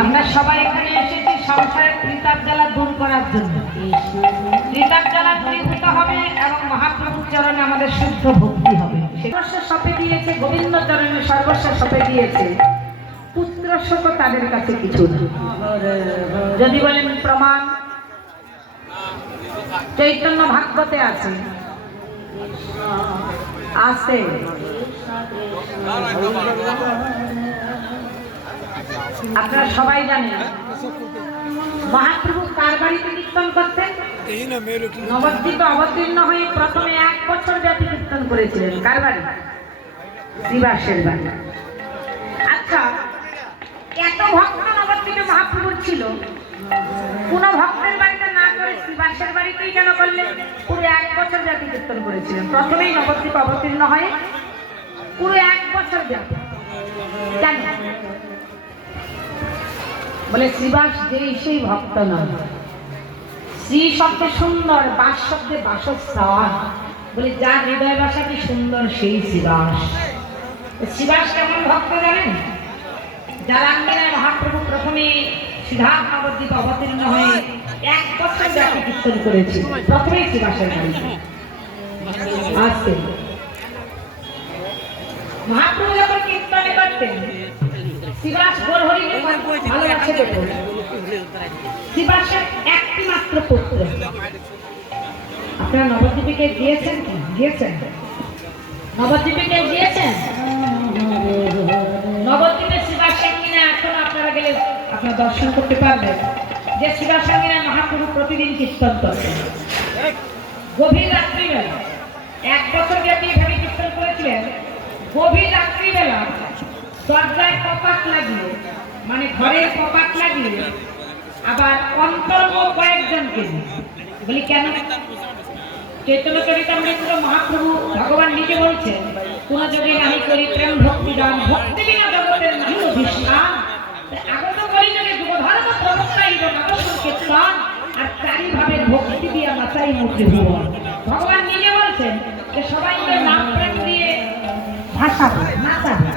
আমরা সবাই এখানে এসেছি সংসারের ত্রিতাপ জ্বালা দূর করার জন্য। ত্রিতাপ জ্বালা দূরীভূত হবে এবং মহাপ্রভুর চরণে আমাদের শুদ্ধ ভক্তি হবে। সর্বস্ব সঁপে দিয়েছে, গোবিন্দ চরণে সর্বস্ব সঁপে দিয়েছে, পুত্র শোক তাদের কাছে কিছু না। যদি বলেন প্রমাণ, চৈতন্য ভাগবতে আছে, আছে আপনারা সবাই জানেন মহাপ্রভু কার বাড়িতে কীর্তন করতেন? নবদ্বীপে অবতীর্ণ হয়ে প্রথমে 1 বছর ব্যাপী কীর্তন করেছিলেন। কার বাড়ি? শ্রীবাসের বাড়ি। আচ্ছা, এত ভক্ত নবদ্বীপে মহাপ্রভুর ছিল, কোন ভক্তের বাড়িতে না করে শ্রীবাসের বাড়িতেই কেন করলেন? পুরো 1 বছর ব্যাপী কীর্তন করেছিলেন। প্রথমেই নবদ্বীপে অবতীর্ণ হয়ে পুরো 1 বছর ব্যাপী। কেন? বলে শ্রীবাস যে সেই ভক্ত নয়। শ্রী শব্দে সুন্দর, বাস শব্দে বাসস্থান। বলে যার হৃদয় বাসা কি সুন্দর সেই শ্রীবাস। শ্রীবাস কেমন ভক্ত জানেন? যার আঙ্গিনায় মহাপ্রভু প্রথমে সিদ্ধার্থ নবদ্বীপে অবতীর্ণ হয়ে 1 বছর ব্যাপী কীর্তন করেছে, প্রথমেই শ্রীবাসের বাড়িতে আসতে মহাপ্রভু যখন কীর্তনে করতেন, শ্রীবাস গৌরহরিকে ভালোবাসে দেখুন। শ্রীবাসের একটি মাত্র পুত্র। আপনারা নবদ্বীপে গিয়েছেন? গিয়েছেন? নবদ্বীপে গিয়েছেন? নবদ্বীপে শ্রীবাসাঙ্গিনা এখন আপনারা গেলে আপনারা দর্শন করতে পারবেন যে শ্রীবাসাঙ্গিনা মহাপ্রভু প্রতিদিন কীর্তন করতেন। গভীর রাত্রিবেলা 1 বছর ব্যাপী এভাবে কীর্তন করেছিলেন। গভীর রাত্রিবেলা দরজায় কপাট লাগিয়ে, মানে ঘরের কপাট লাগিয়ে, আবার অন্তর্মুখ কয়েকজনকে বলি কেন? চৈতন্য চরিতামৃত মহাপ্রভু ভগবান নিজে বলছেন, কোন যোগে নাহি করি প্রেম ভক্তি দান, ভক্তি বিনা জগতের নাহি অধিষ্ঠান। আগত করি যোগে যুগধর্ম প্রবক্তাইব মাতস্য কীর্তন, আর চারিভাবে ভক্তি দিয়া নাচাই মুক্তি ভুবন। ভগবান নিজে বলছেন যে সবাইকে নাম প্রেম দিয়ে ভাষাবে, নাচাবে।